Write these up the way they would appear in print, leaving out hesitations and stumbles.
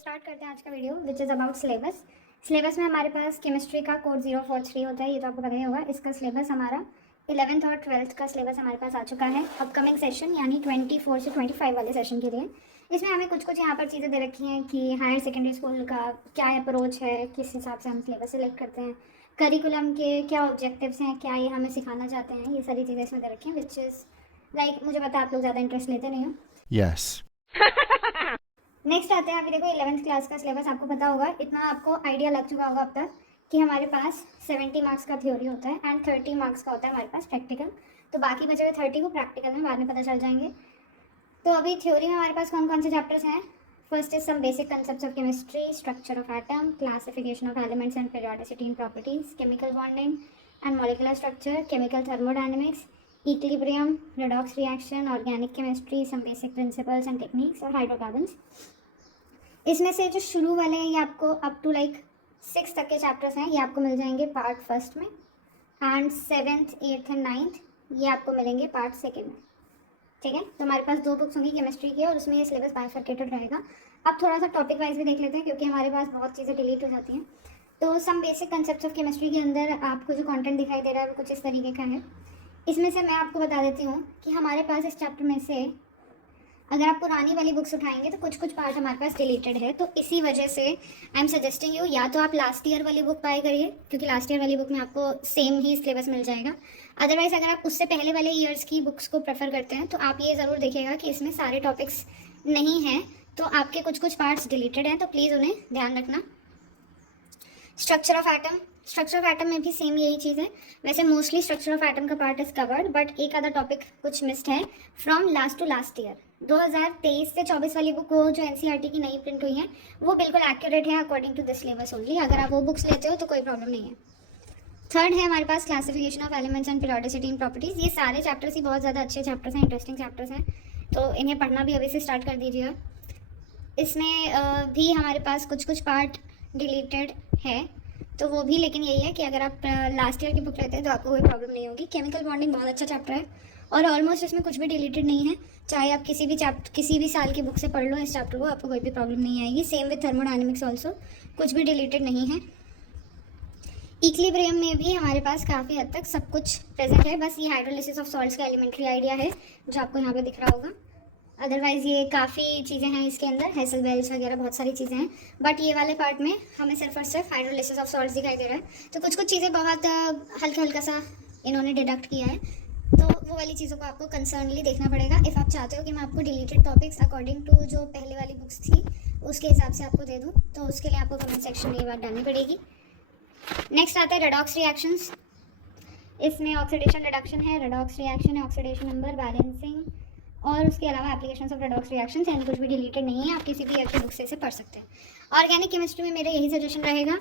Start करते हैं आज का video which is about syllabus. Syllabus में हमारे पास केमिस्ट्री का कोड 043 होता है, ये तो आपको पता ही होगा। इसका सिलेबस हमारा 11th और 12th का सिलेबस हमारे पास आ चुका है अपकमिंग सेशन यानी 24 से 25 वाले सेशन के लिए। इसमें हमें कुछ कुछ यहाँ पर चीज़ें दे रखी हैं कि हायर सेकेंडरी स्कूल का क्या अप्रोच है, किस हिसाब से हम सिलेबस सिलेक्ट करते हैं, करिकुलम के क्या ऑब्जेक्टिव्स हैं, क्या ये हमें सिखाना चाहते हैं, ये सारी चीज़ें इसमें दे रखी हैं। विच इज़ लाइक मुझे पता है आप लोग ज़्यादा इंटरेस्ट लेते नहीं हो। Yes. नेक्स्ट आते हैं, अभी देखो 11th क्लास का सिलेबस आपको पता होगा, इतना आपको आइडिया लग चुका होगा अब तक कि हमारे पास 70 मार्क्स का थ्योरी होता है एंड 30 मार्क्स का होता है हमारे पास प्रैक्टिकल। तो बाकी बचे हुए 30 को प्रैक्टिकल में बाद में पता चल जाएंगे। तो अभी थ्योरी में हमारे पास कौन कौन से चैप्टर्स हैं। First is some basic concepts of chemistry, structure of atom, classification of elements and periodicity in properties, chemical bonding and molecular structure, chemical thermodynamics, equilibrium, redox reaction, organic chemistry, some basic principles and techniques और hydrocarbons. इसमें से जो शुरू वाले हैं ये आपको up to like 6 तक के चैप्टर्स हैं, ये आपको मिल जाएंगे पार्ट फर्स्ट में and 7th 8th and 9th ये आपको मिलेंगे पार्ट सेकेंड में। ठीक है, तो हमारे पास 2 बुक्स होंगी केमिस्ट्री की और उसमें ये सिलेबस बाइफर्केटेड रहेगा। अब थोड़ा सा टॉपिक वाइज भी देख लेते हैं क्योंकि हमारे पास बहुत चीज़ें डिलीट हो जाती हैं। तो some basic concepts of chemistry के अंदर आपको जो कंटेंट दिखाई दे रहा है वो कुछ इस तरीके का है। इसमें से मैं आपको बता देती हूँ कि हमारे पास इस चैप्टर में से अगर आप पुरानी वाली बुक्स उठाएंगे तो कुछ कुछ पार्ट हमारे पास डिलीटेड है। तो इसी वजह से आई एम सजेस्टिंग यू या तो आप लास्ट ईयर वाली बुक बाय करिए क्योंकि लास्ट ईयर वाली बुक में आपको सेम ही सिलेबस मिल जाएगा। अदरवाइज अगर आप उससे पहले वाले ईयर्स की बुक्स को प्रेफर करते हैं तो आप ये ज़रूर देखिएगा कि इसमें सारे टॉपिक्स नहीं हैं, तो आपके कुछ कुछ पार्ट्स डिलीटेड हैं, तो प्लीज़ उन्हें ध्यान रखना। Structure of atom, structure of atom में भी सेम यही चीज़ है। वैसे मोस्टली स्ट्रक्चर ऑफ एटम का पार्ट इज कवर्ड बट एक आधा टॉपिक कुछ मिस्ड है from last to last year. 2023 से 24 वाली बुक वो जो एनसीईआरटी की नई प्रिंट हुई है वो बिल्कुल एक्यूरेट है according to this syllabus only. अगर आप वो बुक्स लेते हो तो कोई प्रॉब्लम नहीं है। थर्ड है हमारे पास classification of elements and periodicity in properties. ये सारे चैप्टर्स ही बहुत ज़्यादा अच्छे चैप्टर्स हैं, इंटरेस्टिंग चैप्टर्स हैं, तो इन्हें पढ़ना भी अभी से स्टार्ट कर दीजिएगा। इसमें भी हमारे पास कुछ कुछ पार्ट डिलीटेड है तो वो भी, लेकिन यही है कि अगर आप लास्ट ईयर की बुक लेते हैं तो आपको कोई प्रॉब्लम नहीं होगी। केमिकल बॉन्डिंग बहुत अच्छा चैप्टर है और ऑलमोस्ट इसमें कुछ भी डिलीटेड नहीं है, चाहे आप किसी भी साल की बुक से पढ़ लो इस चैप्टर को, आपको कोई भी प्रॉब्लम नहीं आएगी। सेम विथ थर्मोडायनेमिक्स ऑल्सो, कुछ भी डिलीटेड नहीं है। इक्विलिब्रियम में भी हमारे पास काफ़ी हद तक सब कुछ प्रेजेंट है, बस ये हाइड्रोलिसिस ऑफ सॉल्ट्स का एलिमेंट्री आइडिया है जो आपको यहाँ पे दिख रहा होगा। अदरवाइज़ ये काफ़ी चीज़ें हैं इसके अंदर, हेसलबेल्स वगैरह बहुत सारी चीज़ें हैं, बट ये वाले पार्ट में हमें सिर्फ और सिर्फ हाइड्रोलिसिस ऑफ सॉल्ट्स दिखाई दे रहा है। तो कुछ कुछ चीज़ें बहुत हल्का हल्का सा इन्होंने डिडक्ट किया है, तो वो वाली चीज़ों को आपको कंसर्नली देखना पड़ेगा। इफ़ आप चाहते हो कि मैं आपको डिलीटेड टॉपिक्स अकॉर्डिंग टू जो पहले वाली बुक्स थी उसके हिसाब से आपको दे दूँ तो उसके लिए आपको कमेंट सेक्शन में ये बात डालनी पड़ेगी। नेक्स्ट आता है रेडॉक्स रिएक्शंस। इसमें ऑक्सीडेशन रिडक्शन है, रेडॉक्स रिएक्शन है, ऑक्सीडेशन नंबर, बैलेंसिंग और उसके अलावा एप्लीकेशंस ऑफ रेडॉक्स रिएक्शंस, यानी कुछ भी डिलीटेड नहीं है, आप किसी भी ईयर की बुक से इसे पढ़ सकते हैं। ऑर्गेनिक केमिस्ट्री में मेरा यही सजेशन रहेगा,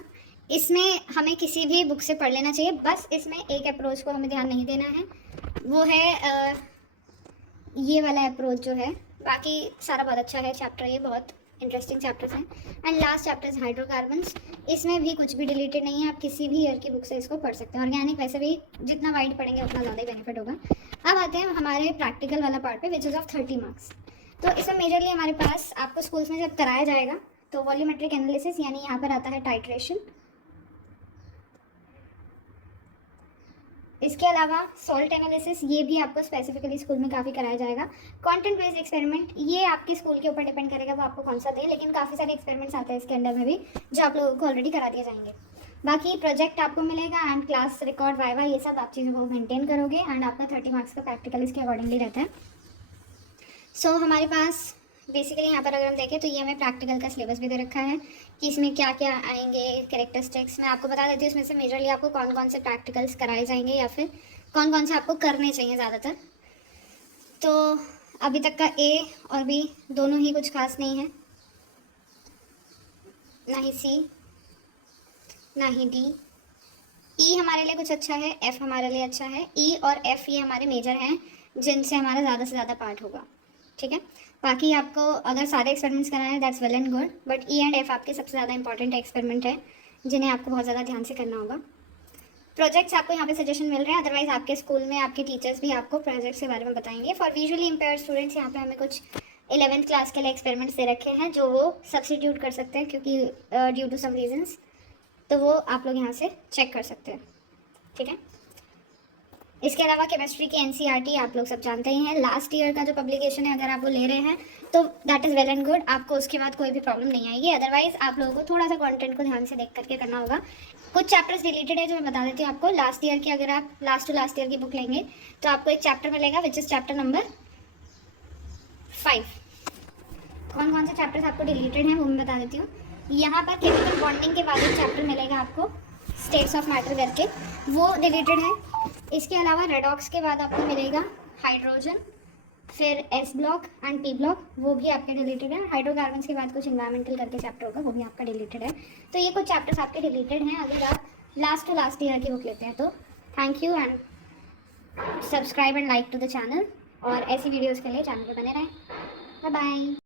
इसमें हमें किसी भी बुक से पढ़ लेना चाहिए, बस इसमें एक अप्रोच को हमें ध्यान नहीं देना है, वो है ये वाला अप्रोच जो है। बाकी सारा बहुत अच्छा है चैप्टर, ये बहुत इंटरेस्टिंग चैप्टर्स हैं। And last chapter is hydrocarbons, इसमें भी कुछ भी डिलीटेड नहीं है, आप किसी भी ईयर की बुक से इसको पढ़ सकते हैं। ऑर्गेनिक वैसे भी जितना वाइड पढ़ेंगे उतना ज़्यादा ही बेनिफिट होगा। अब आते हैं हमारे प्रैक्टिकल वाला पार्ट पे विच इज़ ऑफ 30 मार्क्स। तो इसमें मेजरली हमारे पास आपको स्कूल्स में जब कराया जाएगा तो वॉल्यूमेट्रिक एनालिसिस यानी यहाँ पर आता है टाइट्रेशन, इसके अलावा सॉल्ट एनालिसिस ये भी आपको स्पेसिफिकली स्कूल में काफ़ी कराया जाएगा। कंटेंट बेस्ड एक्सपेरिमेंट ये आपके स्कूल के ऊपर डिपेंड करेगा वो आपको कौन सा दे, लेकिन काफ़ी सारे एक्सपेरिमेंट्स आते हैं इसके अंदर में भी जो आप लोगों को ऑलरेडी करा दिए जाएंगे। बाकी प्रोजेक्ट आपको मिलेगा एंड क्लास रिकॉर्ड वाइवा ये सब आप चीज़ों को मेंटेन करोगे एंड आपका 30 मार्क्स का प्रैक्टिकल इसके अकॉर्डिंगली रहता है। सो हमारे पास बेसिकली यहाँ पर अगर हम देखें तो ये हमें प्रैक्टिकल का सिलेबस भी दे रखा है कि इसमें क्या क्या आएंगे कैरेक्टरिस्टिक्स। मैं आपको बता देती हूँ इसमें से मेजरली आपको कौन कौन से प्रैक्टिकल्स कराए जाएंगे या फिर कौन कौन से आपको करने चाहिए ज़्यादातर। तो अभी तक का ए और बी दोनों ही कुछ खास नहीं है, ना ही सी ना ही डी। ई हमारे लिए कुछ अच्छा है, एफ हमारे लिए अच्छा है। ई और एफ ये हमारे मेजर हैं जिनसे हमारा ज़्यादा से ज़्यादा पार्ट होगा, ठीक है। बाकी आपको अगर सारे एक्सपेरिमेंट्स कराए हैं that's well and good, but E and F आपके सबसे ज़्यादा इंपॉर्टेंट एक्सपेरिमेंट है जिन्हें आपको बहुत ज़्यादा ध्यान से करना होगा। प्रोजेक्ट्स आपको यहाँ पे सजेशन मिल रहे हैं, अदरवाइज आपके स्कूल में आपके टीचर्स भी आपको प्रोजेक्ट्स के बारे में बताएंगे। फॉर विजुअली इम्पेयर्ड स्टूडेंट्स यहाँ पे हमें कुछ 11th क्लास के लिए एक्सपेरिमेंट्स दे रखे हैं जो वो सब्सिट्यूट कर सकते हैं क्योंकि ड्यू टू सम रीजंस, तो वो आप लोग यहाँ से चेक कर सकते हैं, ठीक है। इसके अलावा केमिस्ट्री की एनसीईआरटी आप लोग सब जानते ही हैं। लास्ट ईयर का जो पब्लिकेशन है अगर आप वो ले रहे हैं तो that is well and good, आपको उसके बाद कोई भी प्रॉब्लम नहीं आएगी। अदरवाइज आप लोगों को थोड़ा सा कंटेंट को ध्यान से देख करके करना होगा। कुछ चैप्टर्स डिलीटेड है जो मैं बता देती हूँ आपको। लास्ट ईयर की अगर आप लास्ट टू लास्ट ईयर की बुक लेंगे तो आपको एक चैप्टर मिलेगा विच इज़ चैप्टर नंबर 5। कौन कौन से चैप्टर्स आपको डिलीटेड हैं वो मैं बता देती हूँ। यहाँ पर केमिकल बॉन्डिंग के बाद एक चैप्टर मिलेगा आपको स्टेट्स ऑफ मैटर करके, वो डिलीटेड है। इसके अलावा रेडॉक्स के बाद आपको मिलेगा हाइड्रोजन, फिर S block and P block, वो भी आपके डिलीटेड है। हाइड्रोकार्बन्स के बाद कुछ इन्वायरमेंटल करके चैप्टर होगा, वो भी आपका डिलीटेड है। तो ये कुछ चैप्टर्स आपके डिलीटेड हैं अगर आप लास्ट टू लास्ट ईयर की बुक लेते हैं तो। Thank you and subscribe and like to the channel, और ऐसी वीडियोज़ के लिए चैनल पर बने रहें। Bye bye.